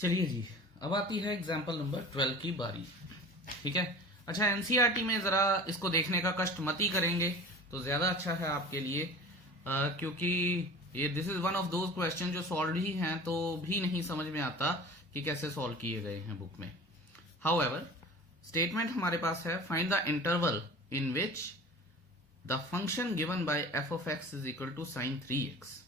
चलिए जी, अब आती है एग्जाम्पल नंबर 12 की बारी। ठीक है। अच्छा, एनसीईआरटी में जरा इसको देखने का कष्ट मत ही करेंगे तो ज्यादा अच्छा है आपके लिए, क्योंकि ये this is one of those question जो सॉल्व ही हैं तो भी नहीं समझ में आता कि कैसे सॉल्व किए गए हैं बुक में। हाउएवर, स्टेटमेंट हमारे पास है, find the interval in which the function given by F of X is equal to sine 3x।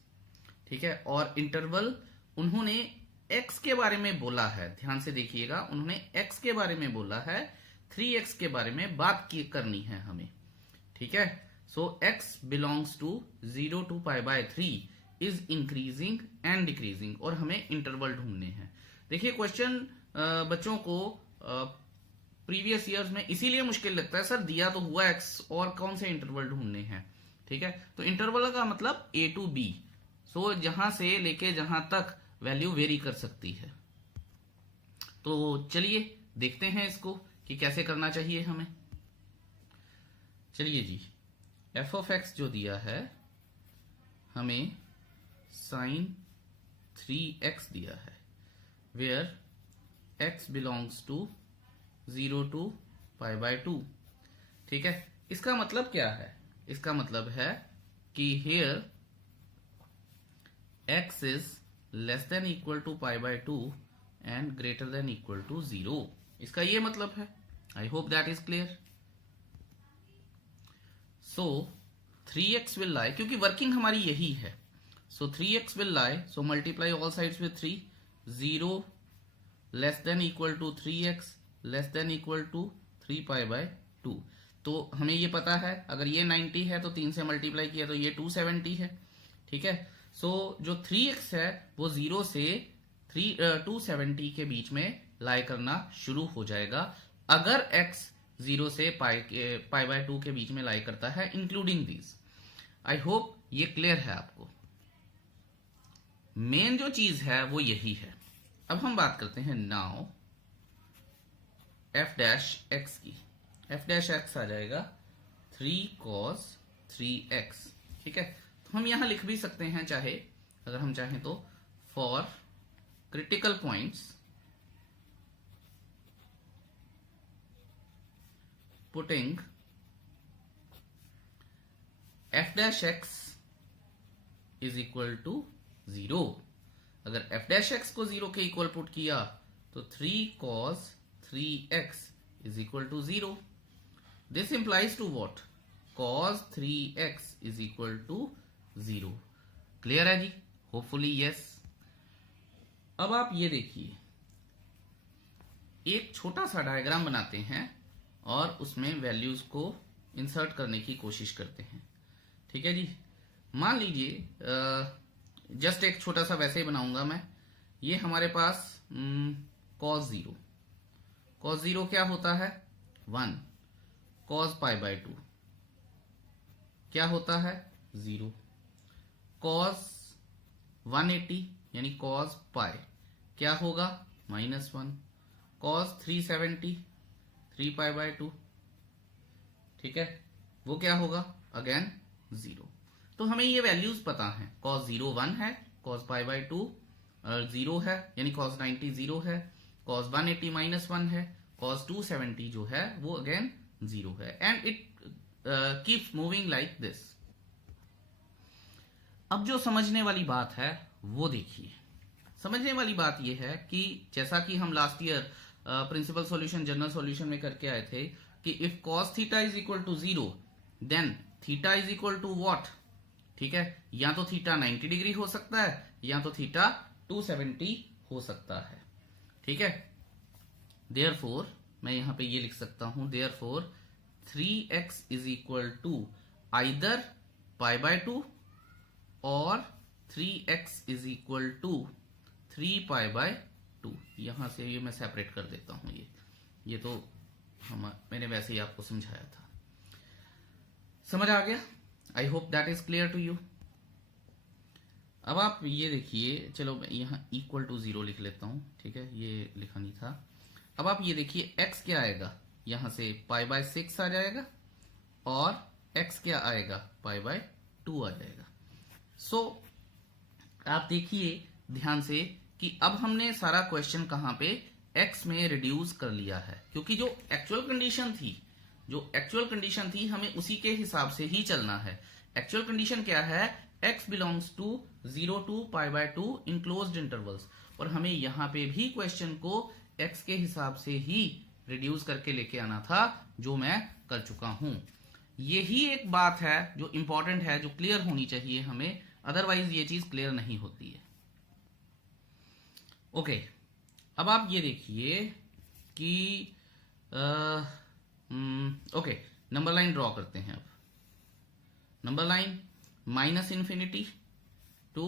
ठीक है, और इंटरवल उन्होंने x के बारे में बोला है, ध्यान से देखिएगा, उन्होंने x के बारे में बोला है, 3x के बारे में बात की करनी है हमें। ठीक है, so x belongs to 0 to π/3 is increasing and decreasing, और हमें इंटरवल ढूंढने हैं। देखिए, क्वेश्चन बच्चों को प्रीवियस ईयर्स में इसीलिए मुश्किल लगता है, सर दिया तो हुआ x और कौन से इंटरवल ढूंढने हैं। ठीक है, तो इंटरवल का मतलब a to b, सो जहां से लेके जहां तक वैल्यू वेरी कर सकती है। तो चलिए देखते हैं इसको कि कैसे करना चाहिए हमें। चलिए जी, एफ ऑफ एक्स जो दिया है हमें साइन 3x दिया है, where x belongs to 0 to π/2। ठीक है, इसका मतलब क्या है? इसका मतलब है कि here x is less than equal to π/2 and greater than equal to 0। इसका ये मतलब है। I hope that is clear. So 3x will lie, क्योंकि वर्किंग हमारी यही है, so 3x will lie, so multiply all sides with 3, 0 less than equal to 3x less than equal to 3π/2। तो हमें ये पता है, अगर ये 90 है तो 3 से मल्टीप्लाई किया तो ये 270 है। ठीक है, सो जो 3x है वो 0 से 270 के बीच में लाई करना शुरू हो जाएगा, अगर x 0 से π/2 के बीच में लाई करता है, इंक्लूडिंग दीज। आई होप ये क्लियर है आपको। मेन जो चीज है वो यही है। अब हम बात करते हैं नाउ f डैश x की। f डैश x आ जाएगा 3 cos 3x। ठीक है, तो हम यहां लिख भी सकते हैं, चाहे अगर हम चाहें तो, for critical points putting f dash x is equal to 0। अगर f डैश x को 0 के इक्वल पुट किया तो 3 cos 3x is equal to 0। This implies to what? cos 3x is equal to 0। Clear है जी? Hopefully yes. अब आप ये देखिए, एक छोटा सा डायग्राम बनाते हैं और उसमें वैल्यूज को इंसर्ट करने की कोशिश करते हैं। ठीक है जी, मान लीजिए जस्ट एक छोटा सा वैसे ही बनाऊंगा मैं। ये हमारे पास cos 0, cos 0 क्या होता है? 1। cos π/2 क्या होता है? 0। cos 180 यानी cos π क्या होगा? -1। cos 370 3π/2, ठीक है, वो क्या होगा? अगेन 0। तो हमें ये वैल्यूज पता है, cos 0 1 है, cos π/2 0 है, यानी cos 90 0 है, cos 180 -1 है, cos 270 जो है वो अगेन 0 है, and it keeps moving like this. अब जो समझने वाली बात है वो देखिए। समझने वाली बात यह है कि जैसा कि हम last year principal solution general solution में करके आए थे कि if cos theta is equal to 0 then theta is equal to what? ठीक है, या तो थीटा 90 डिग्री हो सकता है या तो थीटा 270 हो सकता है। ठीक है, देयरफॉर मैं यहां पे ये लिख सकता हूं, therefore 3x is equal to either π/2 और 3x इज इक्वल टू 3π/2। यहां से ये मैं सेपरेट कर देता हूं, ये तो मैंने वैसे ही आपको समझाया था। समझ आ गया? I hope that is clear to you. अब आप ये देखिए, चलो मैं यहां इक्वल टू 0 लिख लेता हूं। ठीक है, ये लिखा नहीं था। अब आप ये देखिए, x क्या आएगा? यहां से π/6 आ जाएगा और x क्या आएगा? π/2 आ जाएगा। सो आप देखिए ध्यान से कि अब हमने सारा क्वेश्चन कहां पे x में रिड्यूस कर लिया है, क्योंकि जो एक्चुअल कंडीशन थी हमें उसी के हिसाब से ही चलना है। एक्चुअल कंडीशन क्या है, x belongs to 0 to π/2 in closed intervals, और हमें यहां पे भी क्वेश्चन को x के हिसाब से ही रिड्यूस करके लेके आना था, जो मैं कर चुका हूं। यही एक बात है जो इंपॉर्टेंट है, जो क्लियर होनी चाहिए हमें, अदरवाइज ये चीज क्लियर नहीं होती है। ओके, अब आप ये देखिए कि ओके, नंबर लाइन ड्रॉ करते हैं। अब नंबर लाइन -∞ टू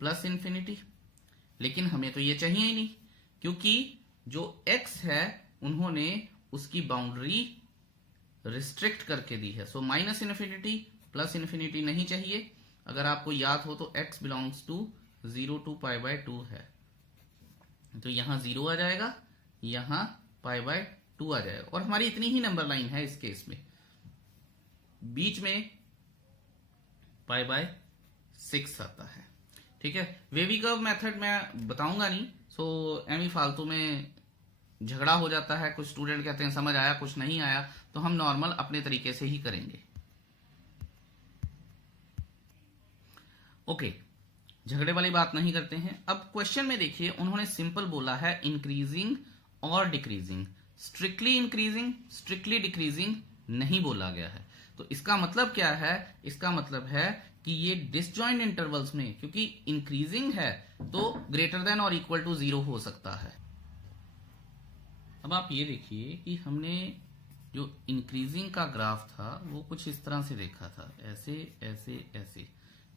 +∞, लेकिन हमें तो ये चाहिए ही नहीं, क्योंकि जो x है उन्होंने उसकी बाउंड्री रिस्ट्रिक्ट करके दी है। सो -∞ +∞ नहीं चाहिए। अगर आपको याद हो तो x बिलोंग्स टू 0 टू π/2 है, तो यहां 0 आ जाएगा, यहां π/2 आ जाएगा, और हमारी इतनी ही नंबर लाइन है इस केस में। बीच में π/6 आता है। ठीक है, वेवी कर्व मेथड मैं बताऊंगा नहीं, सो एमी फालतू में झगड़ा हो जाता है, कुछ स्टूडेंट कहते हैं समझ आया, कुछ नहीं आया, तो हम नॉर्मल अपने तरीके से ही करेंगे। ओके, झगड़े वाली बात नहीं करते हैं। अब क्वेश्चन में देखिए, उन्होंने सिंपल बोला है इंक्रीजिंग और decreasing, strictly increasing strictly decreasing नहीं बोला गया है। तो इसका मतलब क्या है, इसका मतलब है कि ये डिसजॉइंट इंटरवल्स में, क्योंकि इंक्रीजिंग है तो ग्रेटर देन और इक्वल टू 0 हो सकता है। अब आप ये देखिए कि हमने जो इंक्रीजिंग का ग्राफ था वो कुछ इस तरह से देखा था, ऐसे ऐसे ऐसे।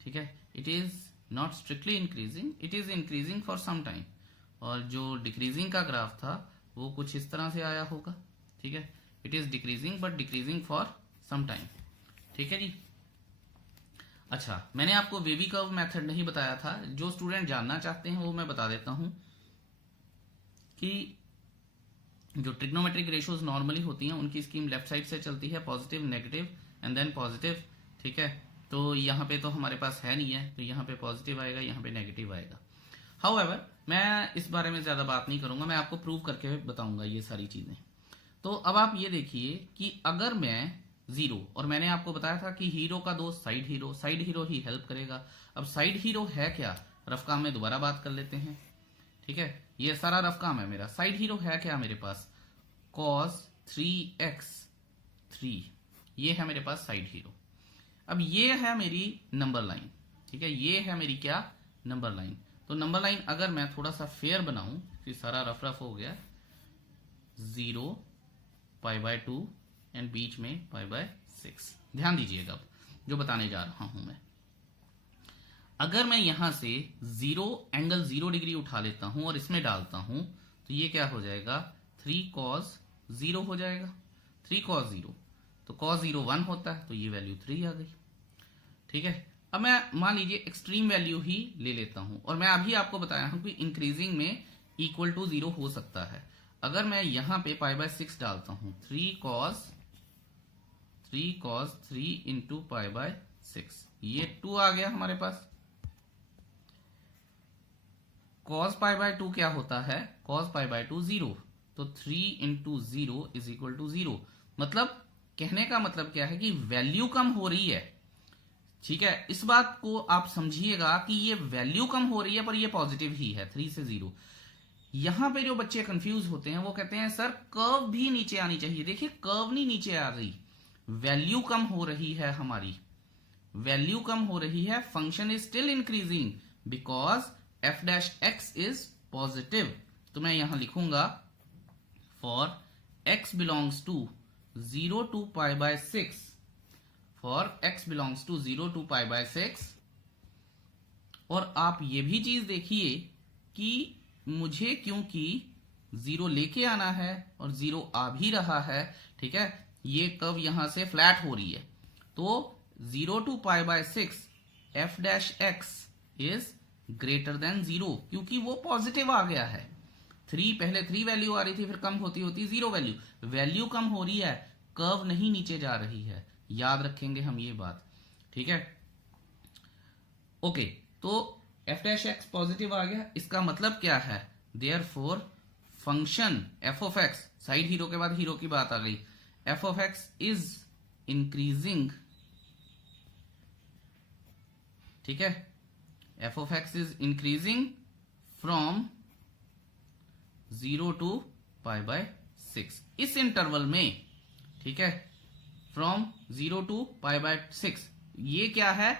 ठीक है, it is not strictly increasing, it is increasing for some time. और जो डिक्रीजिंग का ग्राफ था वो कुछ इस तरह से आया होगा। ठीक है, it is decreasing but decreasing for some time. ठीक है जी। अच्छा, मैंने आपको वेवी कर्व मेथड नहीं बताया था, जो स्टूडेंट जानना चाहते हैं वो मैं बता देता हूं कि जो ट्रिग्नोमेट्रिक रेशियोज नॉर्मली होती हैं उनकी स्कीम लेफ्ट साइड से चलती है, positive negative and then positive. ठीक है, तो यहाँ पे तो हमारे पास है नहीं है, तो यहाँ पे पॉजिटिव आएगा, यहाँ पे नेगेटिव आएगा। हाउएवर, मैं इस बारे में ज्यादा बात नहीं करूंगा, मैं आपको प्रूव करके बताऊंगा ये सारी चीजें। तो अब आप ये देखिए कि अगर मैं 0, और मैंने आपको बताया था कि हीरो का दोस्त साइड हीरो ही हेल्प करेगा। अब साइड हीरो है क्या, रफ काम में दोबारा बात कर लेते हैं। ठीक है, ये सारा रफ काम है मेरा। साइड हीरो है क्या मेरे पास, cos 3x3, ये है मेरे पास साइड हीरो। अब ये है मेरी नंबर लाइन। ठीक है, ये है मेरी क्या, नंबर लाइन। तो नंबर लाइन अगर मैं थोड़ा सा फेयर बनाऊं, कि सारा रफ रफ हो गया, 0 π/2 एंड बीच में π/6। ध्यान दीजिएगा अब जो बताने जा रहा हूं मैं। अगर मैं यहां से 0 एंगल 0 डिग्री उठा लेता हूं और इसमें डालता हूं, तो ये क्या हो जाएगा, 3 cos 0 हो जाएगा। 3 cos 0, तो cos 0 1 होता है, तो ये वैल्यू 3 आ गई। ठीक है, अब मैं मान लीजिए एक्सट्रीम वैल्यू ही ले लेता हूं, और मैं अभी आपको बताया हूं कि इंक्रीजिंग में इक्वल टू 0 हो सकता है। अगर मैं यहां पे π/6 डालता हूं, 3 cos 3 इंटू π/6, ये 2 आ गया हमारे पास। cos π/2 क्या होता है, cos π/2 0, तो 3 इंटू 0 इज इक्वल टू 0। मतलब कहने का मतलब क्या है कि वैल्यू कम हो रही है। ठीक है, इस बात को आप समझिएगा कि ये वैल्यू कम हो रही है, पर ये पॉजिटिव ही है, 3 से 0। यहां पे जो बच्चे कंफ्यूज होते हैं वो कहते हैं सर कर्व भी नीचे आनी चाहिए। देखिए, कर्व नहीं नीचे आ रही, वैल्यू कम हो रही है, हमारी वैल्यू कम हो रही है। Function is still increasing because f' is positive. तो मैं यहां लिखूंगा for x belongs to 0 to π/6, for x belongs to 0 to π/6। और आप ये भी चीज देखिए कि मुझे क्योंकि 0 लेके आना है और 0 आ भी रहा है, ठीक है, ये कर्व यहां से फ्लैट हो रही है, तो 0 to π/6 f' is greater than 0, क्योंकि वो पॉजिटिव आ गया है। 3 पहले 3 वैल्यू आ रही थी, फिर कम होती होती 0 वैल्यू कम हो रही है, कर्व नहीं नीचे जा रही है। याद रखेंगे हम ये बात। ठीक है, ओके, तो एफ डैश एक्स पॉजिटिव आ गया, इसका मतलब क्या है, therefore function F of x, side hero के बाद हीरो की बात आ गई, F of X is increasing, ठीक है, F of X is increasing from 0 to π/6 इस इंटरवल में, ठीक है, फ्रॉम 0 to π/6। ये क्या है,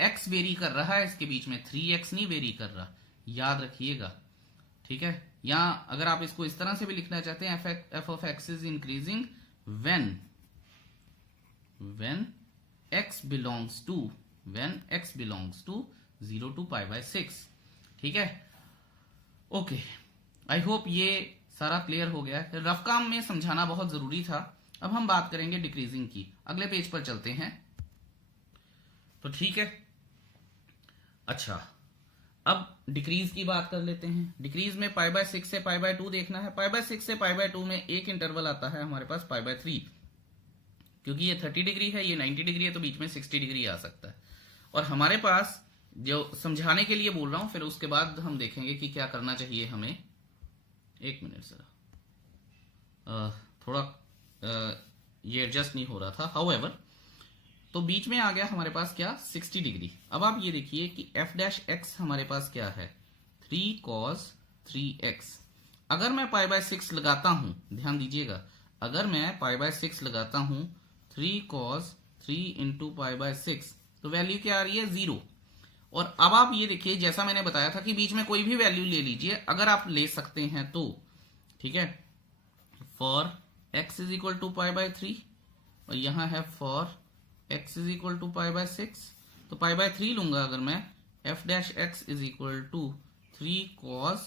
एक्स वेरी कर रहा है इसके बीच में, 3x नहीं वेरी कर रहा, याद रखिएगा, ठीक है। या अगर आप इसको इस तरह से भी लिखना चाहते हैं, F of X is increasing when x belongs to 0 to π/6, ठीक है। ओके, आई होप ये सारा क्लियर हो गया है। रफ काम में समझाना बहुत जरूरी था। अब हम बात करेंगे डिक्रीजिंग की, अगले पेज पर चलते हैं। तो ठीक है, अच्छा अब डिक्रीज की बात कर लेते हैं। डिक्रीज में π/6 से π/2 देखना है। π/6 से π/2 में एक इंटरवल आता है हमारे पास π/3, क्योंकि ये 30 डिग्री है, ये 90 डिग्री है, तो बीच में 60 डिग्री आ सकता है। और हमारे पास जो समझाने के लिए बोल रहा हूं, फिर उसके बाद हम देखेंगे कि क्या करना चाहिए हमें। एक मिनट सर, थोड़ा ये एडजस्ट नहीं हो रहा था। हाउएवर, तो बीच में आ गया हमारे पास क्या, 60 डिग्री। अब आप ये देखिए कि एफ डैश एक्स हमारे पास क्या है, 3 cos 3x। अगर मैं π/6 लगाता हूं, ध्यान दीजिएगा, अगर मैं π/6 लगाता हूं, 3 cos 3 इंटू π/6, तो वैल्यू क्या आ रही है, 0। और अब आप ये देखिए, जैसा मैंने बताया था कि बीच में कोई भी वैल्यू ले लीजिए, अगर आप ले सकते हैं तो, ठीक है। For x is equal to π/3, और यहां है for x is equal to π/6, तो π/3 लूंगा अगर मैं, F dash X is equal to 3 cos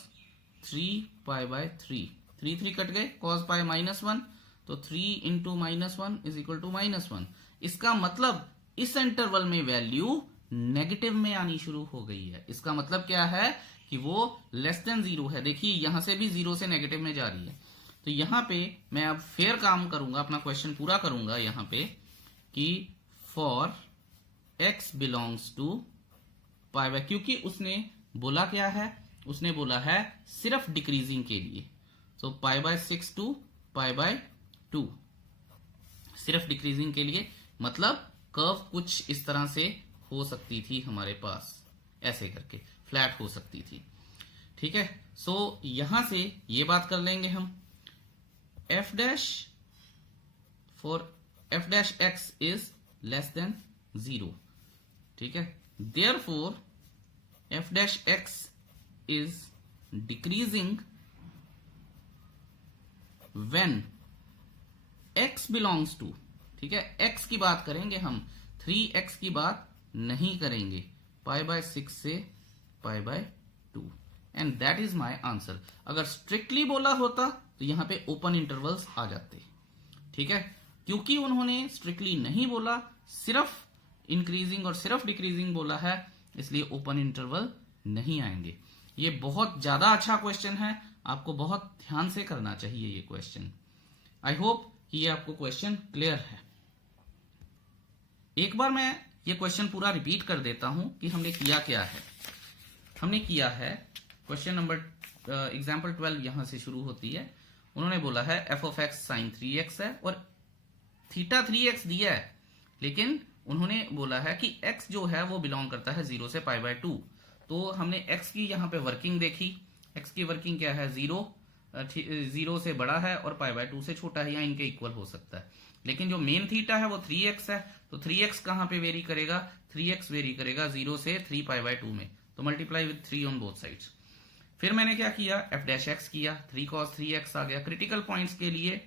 3 π/3, 3 cut गए, cos π -1, तो 3 इंटू -1 इज इक्वल टू -1। इसका मतलब इस इंटरवल में वैल्यू नेगेटिव में आनी शुरू हो गई है। इसका मतलब क्या है कि वो लेस देन 0 है। देखिए यहां से भी 0 से नेगेटिव में जा रही है। तो यहां पे मैं अब फेयर काम करूंगा, अपना क्वेश्चन पूरा करूंगा यहां पे कि फॉर x बिलोंग्स टू π/, क्योंकि उसने बोला क्या है, उसने बोला है सिर्फ डिक्रीजिंग के लिए। तो π/6 टू π/2, सिर्फ डिक्रीजिंग के लिए, मतलब कर्व कुछ इस तरह से हो सकती थी हमारे पास, ऐसे करके फ्लैट हो सकती थी, ठीक है। सो यहां से ये बात कर लेंगे हम, F dash for F dash X is less than 0, ठीक है। Therefore F dash X is decreasing when x belongs to, ठीक है, x की बात करेंगे हम, 3x की बात नहीं करेंगे, π/6 से π/2, and that is my answer. अगर स्ट्रिक्टली बोला होता तो यहां पे ओपन इंटरवल्स आ जाते, ठीक है। क्योंकि उन्होंने स्ट्रिक्टली नहीं बोला, सिर्फ इंक्रीजिंग और सिर्फ डिक्रीजिंग बोला है, इसलिए ओपन इंटरवल नहीं आएंगे। ये बहुत ज्यादा अच्छा क्वेश्चन है, आपको बहुत ध्यान से करना चाहिए ये क्वेश्चन। आई होप कि ये आपको क्वेश्चन क्लियर है। एक बार मैं ये क्वेश्चन पूरा रिपीट कर देता हूं कि हमने किया क्या है। हमने किया है क्वेश्चन नंबर एग्जाम्पल 12 यहां से शुरू होती है। उन्होंने बोला है F of x sign 3x है और थीटा 3x दिया है, लेकिन उन्होंने बोला है कि x जो है वो बिलोंग करता है 0 से π/2। तो हमने x की यहाँ पे वर्किंग देखी, x की वर्किंग क्या है, 0 से बड़ा है और π/2 से छोटा है या इनके इक्वल हो सकता है। लेकिन जो मेन थीटा है वो 3x है, तो 3x कहां पे वेरी करेगा, 3x वेरी करेगा 0 से 3 π/2 में, तो multiply with 3 on both sides. फिर मैंने क्या किया, एफ डैश एक्स किया, 3 cos 3x आ गया। क्रिटिकल पॉइंट्स के लिए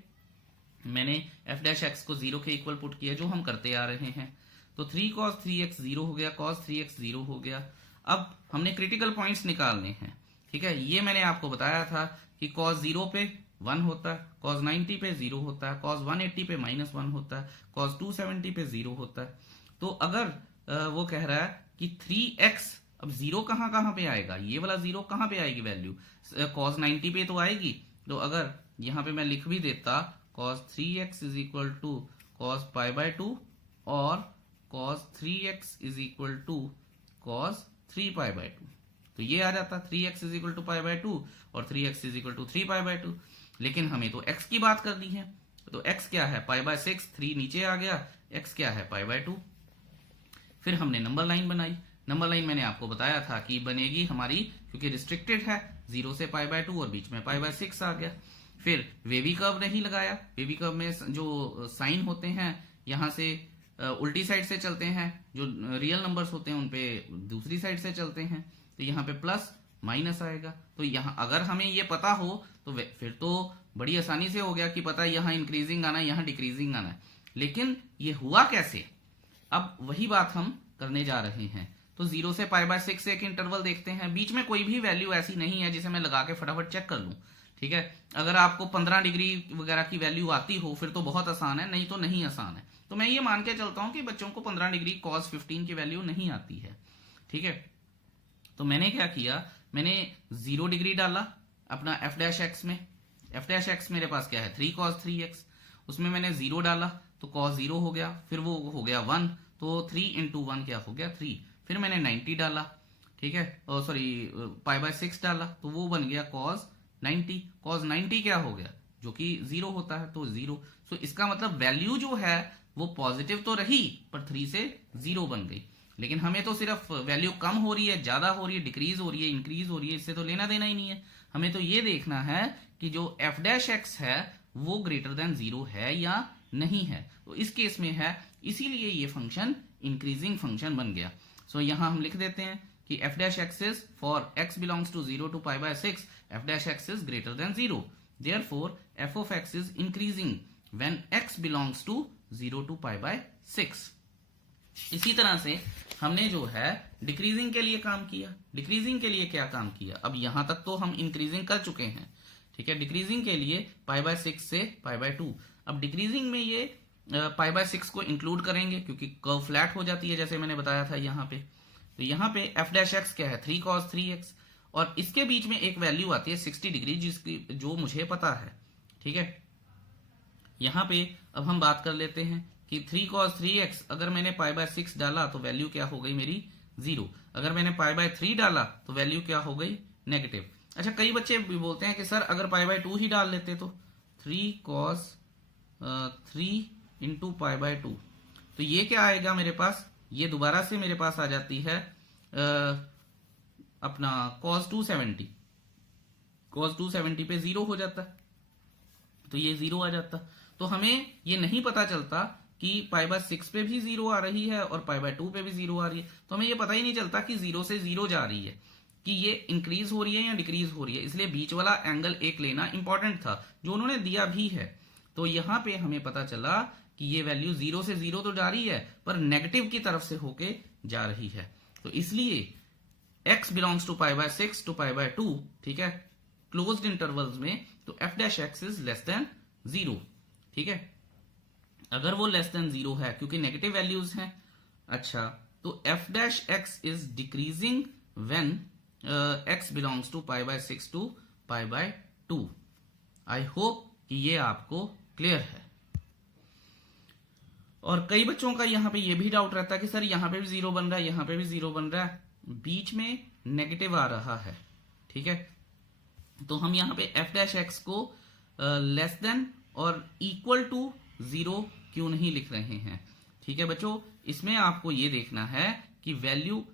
मैंने एफ डैश एक्स को 0 के इक्वल पुट किया, जो हम करते आ रहे हैं। तो 3 cos 3x 0 हो गया, cos 3x 0 हो गया। अब हमने क्रिटिकल पॉइंट्स निकालने हैं, ठीक है। ये मैंने आपको बताया था कि cos 0 पे 1 होता है, cos 90 पे 0 होता है, cos 180 पे -1 होता है, cos 270 पे 0 होता है। तो अगर वो कह रहा है कि 3x, अब 0 कहां पे आएगा, ये वाला 0 कहां पे आएगी वैल्यू, cos 90 पे तो आएगी। तो अगर यहां पे मैं लिख भी देता cos 3x is equal to cos π/2 और cos 3x is equal to cos 3π/2। तो ये आ जाता 3x इज इक्वल टू π/2 और 3x इज इक्वल टू 3π/2। लेकिन हमें तो x की बात करनी है, तो x क्या है π/6, 3 नीचे आ गया, x क्या है π/2। फिर हमने नंबर लाइन बनाई। नंबर लाइन मैंने आपको बताया था कि बनेगी हमारी, क्योंकि रिस्ट्रिक्टेड है 0 से π/2 और बीच में π/6 आ गया। फिर वेवी कर्व नहीं लगाया। वेवी कर्व में जो साइन होते हैं यहां से उल्टी साइड से चलते हैं, जो रियल नंबर्स होते हैं उनपे दूसरी साइड से चलते हैं, तो यहाँ पे प्लस माइनस आएगा। तो यहाँ अगर हमें ये पता हो तो फिर तो बड़ी आसानी से हो गया कि पता यहाँ इंक्रीजिंग आना है, यहाँ डिक्रीजिंग आना है। लेकिन ये हुआ कैसे, अब वही बात हम करने जा रहे हैं। तो 0 से π/6 से एक इंटरवल देखते हैं। बीच में कोई भी वैल्यू ऐसी नहीं है जिसे मैं लगा के फटाफट चेक कर लूं, ठीक है। अगर आपको 15 डिग्री वगैरह की वैल्यू आती हो फिर तो बहुत आसान है, नहीं तो नहीं आसान है। तो मैं ये मान के चलता हूं कि बच्चों को 15 डिग्री cos 15 की वैल्यू नहीं आती है, ठीक है। तो मैंने क्या किया, मैंने 0 डिग्री डाला अपना f' में। f' मेरे पास क्या है 3 cos 3x, उसमें मैंने 0 डाला तो cos 0 हो गया, फिर वो हो गया 1, तो 3 इंटू 1 क्या हो गया 3। फिर मैंने 90 डाला, ठीक है, सॉरी π/6 डाला तो वो बन गया cos 90। cos 90 क्या हो गया, जो कि 0 होता है, तो 0। सो इसका मतलब वैल्यू जो है वो पॉजिटिव तो रही पर 3 से 0 बन गई। लेकिन हमें तो सिर्फ वैल्यू कम हो रही है, ज्यादा हो रही है, डिक्रीज हो रही है, इंक्रीज हो रही है, इससे तो लेना देना ही नहीं है। हमें तो ये देखना है कि जो f' है वो ग्रेटर देन 0 है या नहीं है। तो इस केस में है, इसीलिए ये फंक्शन इंक्रीजिंग फंक्शन बन गया। सो यहां हम लिख देते हैं कि f' is for x belongs to 0 to π/6, f' is greater than 0. Therefore, f of x is increasing when x belongs to 0 to π/6. इसी तरह से हमने जो है डिक्रीजिंग के लिए काम किया। डिक्रीजिंग के लिए क्या काम किया, अब यहां तक तो हम इंक्रीजिंग कर चुके हैं, ठीक है। डिक्रीजिंग के लिए π/6 से π/2। अब डिक्रीजिंग में ये π/6 को इंक्लूड करेंगे क्योंकि कर्व फ्लैट हो जाती है जैसे मैंने बताया था यहाँ पे। तो यहाँ पे f' क्या है 3 cos 3x, और इसके बीच में एक वैल्यू आती है 60 डिग्री जिसकी जो मुझे पता है, ठीक है। यहाँ पे अब हम बात कर लेते हैं कि 3 cos 3x अगर मैंने π/6 डाला तो वैल्यू क्या हो गई मेरी 0। अगर मैंने π/3 डाला तो वैल्यू क्या हो गई नेगेटिव। अच्छा, कई बच्चे भी बोलते हैं कि सर अगर π/2 ही डाल लेते तो 3 cos 3 इंटू π/2, तो ये क्या आएगा मेरे पास, ये दोबारा से मेरे पास आ जाती है अपना cos 270। cos 270 पे 0 हो जाता, तो ये 0 आ जाता। तो हमें ये नहीं पता चलता कि π/6 पे भी 0 आ रही है और π/2 पे भी 0 आ रही है। तो हमें ये पता ही नहीं चलता कि 0 से 0 जा रही है, कि ये इंक्रीज हो रही है या डिक्रीज हो रही है। इसलिए बीच वाला एंगल एक लेना इंपॉर्टेंट था, जो उन्होंने दिया भी है। तो यहां पे हमें पता चला कि ये वैल्यू 0 से 0 तो जा रही है पर नेगेटिव की तरफ से होके जा रही है। तो इसलिए x बिलोंग्स टू π/6 टू π/2, ठीक है, क्लोज्ड इंटरवल्स में, तो f' इज लेस देन 0, ठीक है। अगर वो लेस देन 0 है क्योंकि नेगेटिव वैल्यूज हैं, अच्छा, तो f' is decreasing when x belongs to π/6 to π/2। I hope कि ये आपको क्लियर है। और कई बच्चों का यहाँ पे ये भी डाउट रहता है कि सर यहाँ पे भी 0 बन रहा है, यहाँ पे भी 0 बन रहा है, बीच में नेगेटिव आ रहा है, ठीक है। तो हम यहाँ पे f' को लेस देन और इक्वल टू 0 क्यों नहीं लिख रहे हैं, ठीक है बच्चों। इसमें आपको ये देखना है कि वैल्यू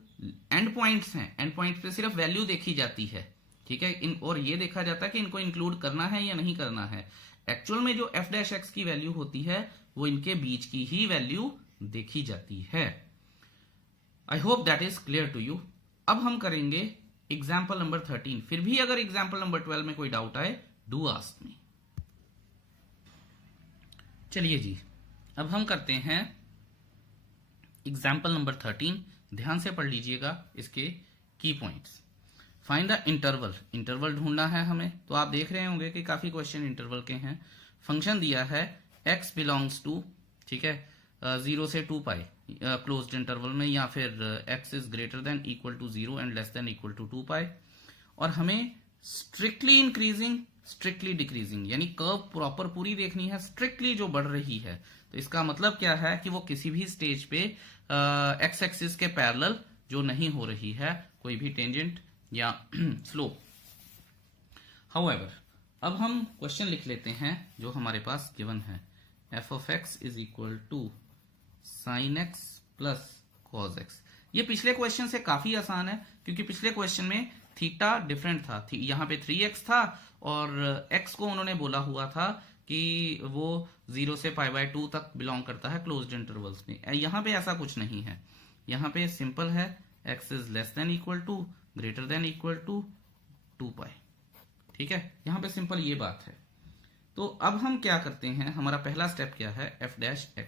एंड पॉइंट्स हैं, एंड पॉइंट पे सिर्फ वैल्यू देखी जाती है, ठीक है, और ये देखा जाता है कि इनको इंक्लूड करना है या नहीं करना है। एक्चुअल में जो f' की वैल्यू होती है वो इनके बीच की ही वैल्यू देखी जाती है। I hope that is clear to you. अब हम करेंगे एग्जाम्पल नंबर 13। फिर भी अगर एग्जाम्पल नंबर 12 में कोई डाउट आए, डू आस्क मी। चलिए जी, अब हम करते हैं एग्जाम्पल नंबर 13। ध्यान से पढ़ लीजिएगा इसके की points. Find the interval, interval ढूंढना है हमें। तो आप देख रहे होंगे कि काफी क्वेश्चन इंटरवल के हैं। फंक्शन दिया है x बिलोंग्स टू, ठीक है, 0 से 2π क्लोज्ड इंटरवल में, या फिर x is greater than equal to 0 and less than equal to 2π, और हमें स्ट्रिक्टली इंक्रीजिंग स्ट्रिक्टली डिक्रीजिंग, यानी कर्व प्रॉपर पूरी देखनी है, स्ट्रिक्टली जो बढ़ रही है। तो इसका मतलब क्या है कि वो किसी भी स्टेज पे x एक्सिस के पैरेलल जो नहीं हो रही है कोई भी टेंजेंट या स्लोप। हाउएवर अब हम क्वेश्चन लिख लेते हैं जो हमारे पास गिवन है, F of X is equal to sine X plus cos X. ये पिछले क्वेश्चन से काफी आसान है क्योंकि पिछले क्वेश्चन में थीटा डिफरेंट था, यहाँ पे 3x था और x को उन्होंने बोला हुआ था कि वो 0 से π/2 तक बिलोंग करता है क्लोज्ड इंटरवल्स में। यहाँ पे ऐसा कुछ नहीं है, यहाँ पे सिंपल है x is less than equal to greater than equal to 2π। ठीक है, यहाँ पे सिंपल ये बात है। तो अब हम क्या करते हैं, हमारा पहला स्टेप क्या है, f डैश x,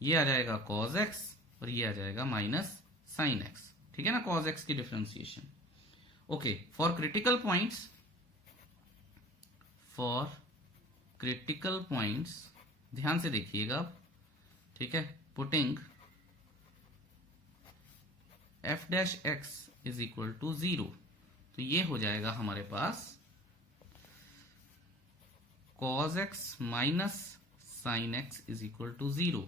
ये आ जाएगा cos x और ये आ जाएगा माइनस साइन x। ठीक है ना, cos x की differentiation. Okay, for critical points ध्यान से देखिएगा आप। ठीक है, putting f dash x is equal to 0, तो ये हो जाएगा हमारे पास cos x minus sine x is equal to 0,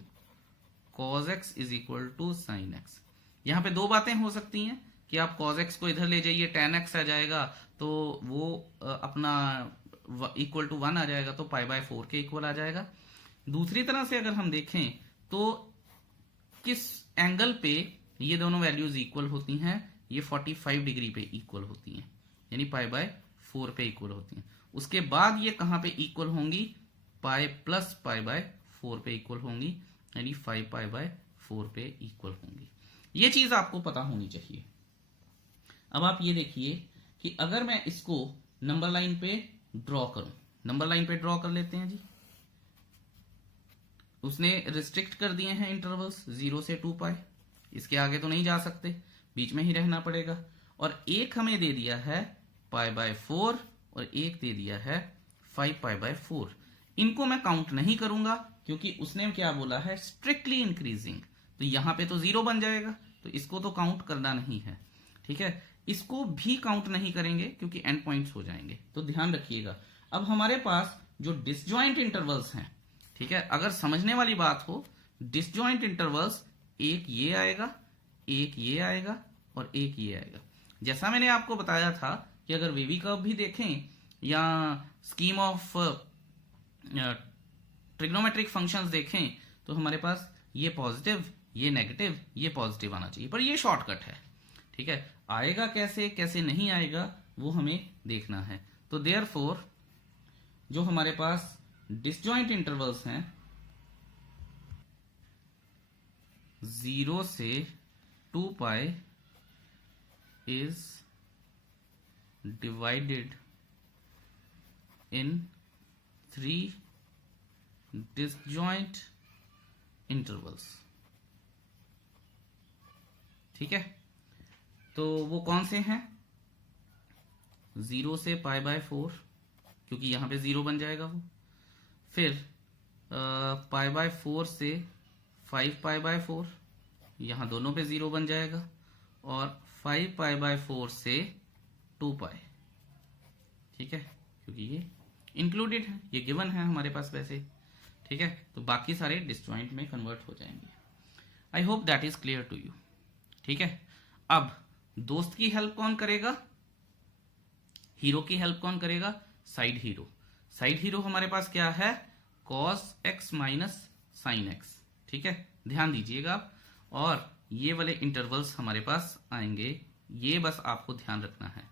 cos x is equal to sine x। यहां पे दो बातें हो सकती हैं कि आप cos x को इधर ले जाइए, tan x आ जाएगा तो वो अपना इक्वल टू 1 आ जाएगा, तो π/4 के इक्वल आ जाएगा। दूसरी तरह से अगर हम देखें तो किस एंगल पे ये दोनों वैल्यूज इक्वल होती हैं, ये 45 डिग्री पे इक्वल होती हैं, यानी π/4 पे इक्वल होती हैं। उसके बाद ये कहां पे इक्वल होंगी, पाई प्लस π/4 पे इक्वल होंगी, यानी 5π/4 पे इक्वल होंगी। ये चीज आपको पता होनी चाहिए। अब आप ये देखिए कि अगर मैं इसको नंबर लाइन पे ड्रॉ करूं, नंबर लाइन पे ड्रॉ कर लेते हैं जी। उसने रिस्ट्रिक्ट कर दिए हैं इंटरवल्स 0 से 2π, इसके आगे तो नहीं जा सकते, बीच में ही रहना पड़ेगा। और एक हमें दे दिया है π/4 और एक दे दिया है 5π/4। इनको मैं काउंट नहीं करूंगा क्योंकि उसने क्या बोला है, स्ट्रिक्टली इंक्रीजिंग, तो यहां पे तो 0 बन जाएगा, तो इसको तो काउंट करना नहीं है। ठीक है, इसको भी काउंट नहीं करेंगे क्योंकि एंड पॉइंट्स हो जाएंगे, तो ध्यान रखिएगा। अब हमारे पास जो डिसजॉइंट इंटरवल्स हैं, ठीक है, अगर समझने वाली बात हो, डिसजॉइंट इंटरवल्स एक ये आएगा, एक ये आएगा और एक ये आएगा। जैसा मैंने आपको बताया था कि अगर वेवी कर्व भी देखें या स्कीम ऑफ ट्रिग्नोमेट्रिक फंक्शंस देखें तो हमारे पास ये पॉजिटिव, ये नेगेटिव, ये पॉजिटिव आना चाहिए, पर ये शॉर्टकट है। ठीक है, आएगा कैसे कैसे नहीं आएगा वो हमें देखना है। तो देयरफॉर जो हमारे पास डिसजॉइंट इंटरवल्स हैं 0 से 2π is divided in 3 disjoint intervals। ठीक है, तो वो कौन से हैं, 0 से π/4 क्योंकि यहां पे 0 बन जाएगा वो, फिर π/4 से 5π/4, यहां दोनों पे 0 बन जाएगा, और 5π/4 से 2π। ठीक है, क्योंकि ये इंक्लूडेड है, ये गिवन है हमारे पास वैसे। ठीक है, तो बाकी सारे डिसजॉइंट में कन्वर्ट हो जाएंगे। I hope that is clear to you. ठीक है, अब दोस्त की हेल्प कौन करेगा, हीरो की हेल्प कौन करेगा, साइड हीरो। साइड हीरो हमारे पास क्या है, cos x minus sine x। ठीक है, ध्यान दीजिएगा आप, और ये वाले इंटरवल्स हमारे पास आएंगे, ये बस आपको ध्यान रखना है।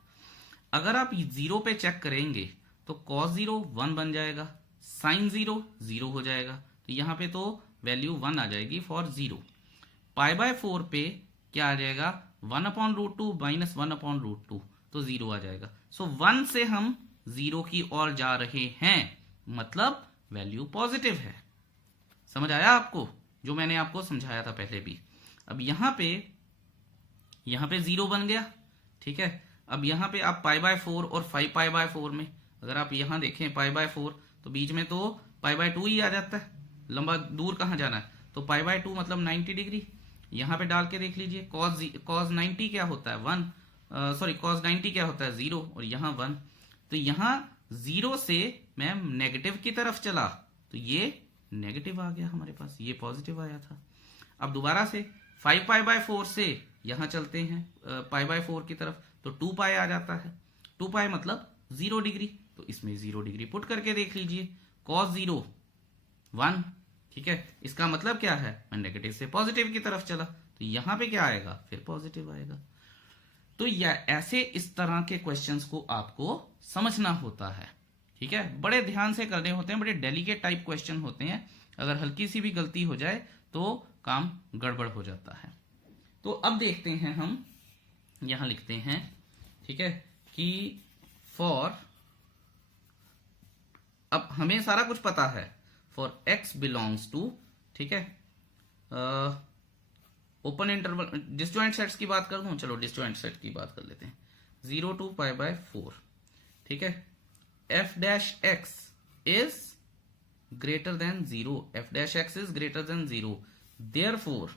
अगर आप 0 पे चेक करेंगे तो cos 0 1 बन जाएगा, साइन 0 0 हो जाएगा, तो यहां पे तो वैल्यू 1 आ जाएगी फॉर 0। π/4 पे क्या आ जाएगा, 1/√2 माइनस 1/√2, तो 0 आ जाएगा। सो 1 से हम 0 की ओर जा रहे हैं, मतलब वैल्यू पॉजिटिव है। समझ आया आपको, जो मैंने आपको समझाया था पहले भी। अब यहां पे 0 बन गया। ठीक है, अब यहां पे आप π/4 और 5π/4 में अगर आप यहां देखें π/4 तो बीच में तो π/2 ही आ जाता है, लंबा दूर कहां जाना है, तो π/2 मतलब 90 डिग्री। यहां पे डाल के देख लीजिए, cos 90 क्या होता है 1, cos 90 क्या होता है 0, और यहां 1, तो यहां 0 से मैं नेगेटिव की तरफ चला तो ये नेगेटिव आ गया हमारे पास, ये पॉजिटिव आया था। अब दोबारा से 5π/4 से यहां चलते हैं पाई बाय 4 की तरफ, तो 2 पाई आ जाता है। 2 पाई मतलब 0 डिग्री, तो इसमें 0 डिग्री पुट करके देख लीजिए। cos 0 1, ठीक है। इसका मतलब क्या है, मैं नेगेटिव से पॉजिटिव की तरफ चला, तो यहां पे क्या आएगा, फिर पॉजिटिव आएगा। तो ऐसे इस तरह के क्वेश्चंस को आपको समझना होता है, ठीक है। बड़े ध्यान से करने होते हैं, बड़े डेलिकेट टाइप क्वेश्चन होते हैं। अगर हल्की सी भी गलती हो जाए तो काम गड़बड़ हो जाता है। तो अब देखते हैं, हम यहां लिखते हैं, ठीक है, कि फॉर, अब हमें सारा कुछ पता है, फॉर x बिलोंग्स टू, ठीक है, ओपन इंटरवल, डिसजॉइंट सेट्स की बात कर दूं, चलो डिसजॉइंट सेट की बात कर लेते हैं। 0 to पाई बाय 4, ठीक है। f dash x is greater than 0, f dash x is greater than 0, therefore,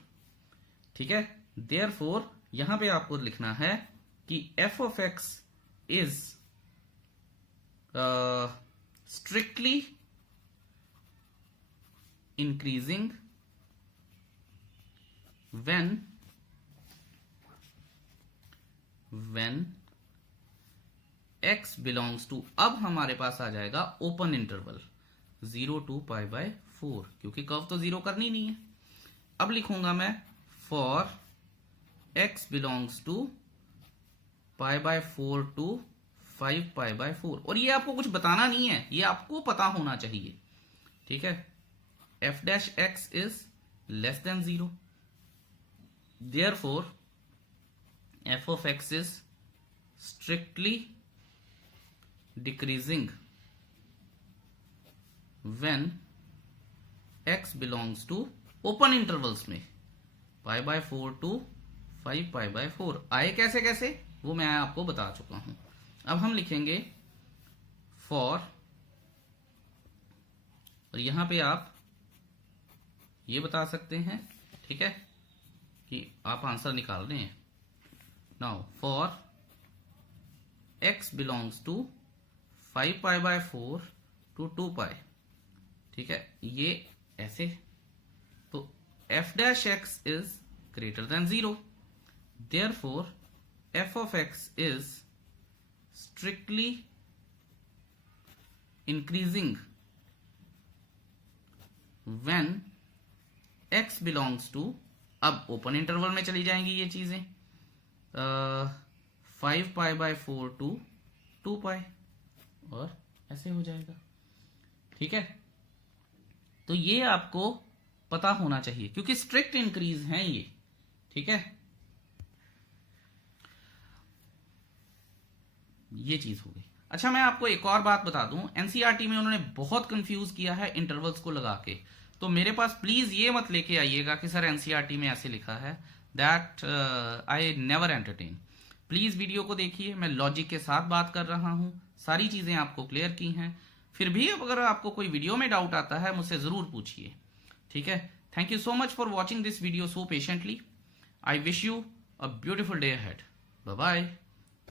ठीक है, देयरफॉर यहां पे आपको लिखना है कि f of x is strictly increasing when x belongs to, अब हमारे पास आ जाएगा open interval 0 to pi by 4, क्योंकि कर्व तो 0 करनी नहीं है। अब लिखूंगा मैं for x belongs to pi by 4 to 5 pi by 4, और ये आपको कुछ बताना नहीं है, ये आपको पता होना चाहिए, ठीक है। f dash x is less than 0, therefore f of x is strictly decreasing when x belongs to open intervals में पाई बाय 4 to 5 पाई बाय 4। आए कैसे कैसे वो मैं आपको बता चुका हूं। अब हम लिखेंगे फॉर, और यहां पे आप ये बता सकते हैं, ठीक है, कि आप आंसर निकाल रहे हैं। Now for x belongs to 5 pi by 4 to 2 pi, ठीक है, ये ऐसे, तो f dash x is greater than 0, therefore f of x is strictly increasing when x belongs to, अब ओपन इंटरवल में चली जाएंगी ये चीजें, 5 पाई बाय 4 to 2 पाई, और ऐसे हो जाएगा, ठीक है। तो ये आपको पता होना चाहिए, क्योंकि स्ट्रिक्ट इंक्रीज हैं ये, ठीक है। ये चीज हो गई। अच्छा, मैं आपको एक और बात बता दूं, एनसीईआरटी में उन्होंने बहुत कंफ्यूज किया है इंटरवल्स को लगा के, तो मेरे पास प्लीज ये मत लेके आइएगा कि सर एनसीईआरटी में ऐसे लिखा है, that I never entertain. Please video को देखिए, मैं लॉजिक के साथ बात कर रहा हूं, सारी चीजें आपको क्लियर की हैं। फिर भी अगर आपको कोई वीडियो में डाउट आता है मुझसे जरूर पूछिए, ठीक है। Thank you so much for watching this video so patiently. I wish you a beautiful day ahead. Bye bye.